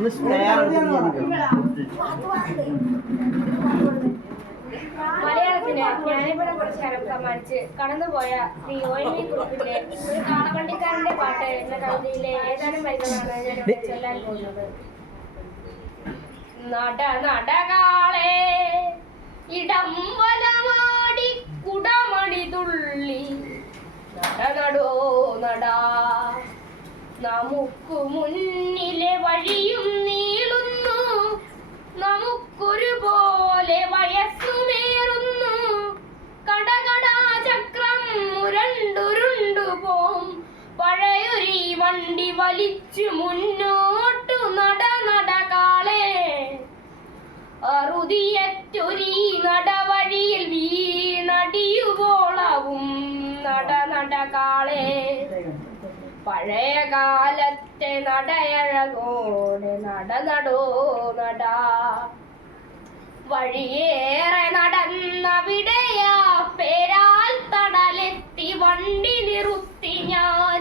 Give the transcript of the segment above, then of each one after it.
മലയാളത്തിന് ജ്ഞാനപീഠ പുരസ്കാരം സമ്മാനിച്ച് കടന്നുപോയ ശ്രീ ONV കുറുപ്പിന്റെ ഒരു കാളവണ്ടിക്കാരന്റെ പാട്ട് എന്ന കവിതയിലെ ഏതാനും വരികളാണ് ഞാനിവിടെ ചൊല്ലാൻ പോകുന്നത്. നടകാളെ ഇടം വലമാടി കുടമണി തുള്ളി നടനടോ നടാ, നമുക്കു മുന്നിലെ വഴിയും നീളുന്നു, നമുക്കൊരുപോലെ വയസ്സുമേറുന്നു, കടകടാ ചക്രം ഉരുണ്ടുരുണ്ടു പോം, പഴയൊരു വണ്ടി വലിച്ചു മുന്നോട്ടു നടകാളെ, അറുതിയറ്റൊരീ നടവഴിയിൽ വീണടിയുവോളവും നടകാളെ, പഴയ കാലത്തെ നടയഴകോടെ നടനടോ നടാ, വഴിയേറെ നടന്നവിടെയാ പേരാൽ തടലെത്തി വണ്ടി നിറുത്തി ഞാൻ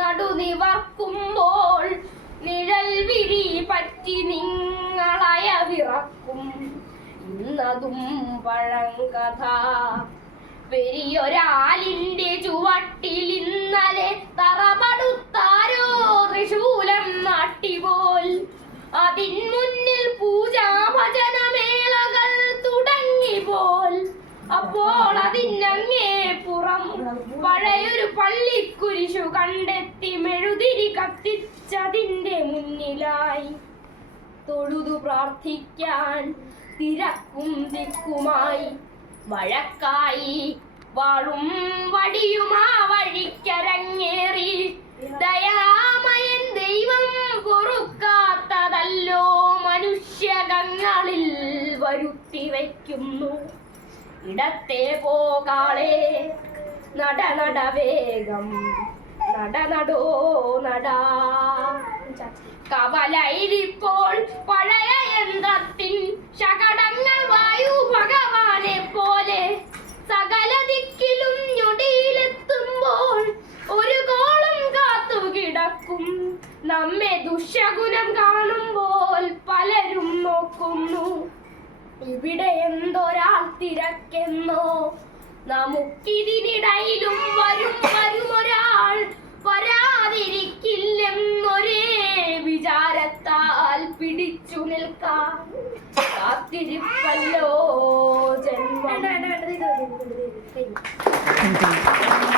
നടുനിവർക്കുമ്പോൾ, നിഴൽ വിരി പറ്റി നിങ്ങളയവിറക്കും ഇന്നതും പഴങ്കഥ. പെരിയൊരാലിന്റെ ചുവട്ടിൽ ഇന്നലെ തറപടുത്താരോ തൃശൂലം നാട്ടിപോൽ, അതിൻ മുന്നിൽ പൂജാഭജനമേളകൾ തുടങ്ങിപ്പോൽ, അപ്പോൾ അതിനങ്ങേ പുറം പഴയൊരു പള്ളിക്കുരിശു കണ്ടെത്തി മെഴുതിരി കത്തിച്ചതിന്റെ മുന്നിലായി തൊഴുതു പ്രാർത്ഥിക്കാൻ തിരക്കും ദിക്കുമായി വഴക്കായി വാളും വടിയുമാ വഴിക്കരങ്ങേറി, ദയാമയൻ ദൈവം പൊറുക്കാത്തതല്ലോ മനുഷ്യകങ്ങളിൽ വരുത്തി വയ്ക്കുന്നു. ഇടത്തെ പോകാളെ നട വേഗം നടനടോ നടാ, കവലയിരിപ്പോൾ പഴയ യന്ത്രത്തിൻ ശകടങ്ങൾ വായു ഭഗവാനെ പോലെ, സകല ദിക്കിലും ഞൊടിയിലെത്തുമ്പോൾ ഒരു കോളം കാത്തു കിടക്കും, നമ്മെ ദുശകുനം കാണുമ്പോൾ പലരും നോക്കുന്നു, ഇവിടെ എന്തൊരാൾ തിരക്കെന്നോ, നമുക്കിതിനിടയിലും വരുമൊരാൾ വരാതിരിക്കില്ലെന്നൊരേ വിചാരത്താൽ പിടിച്ചു നിൽക്കാൻ കാത്തിരിപ്പല്ലോ ജന്മം.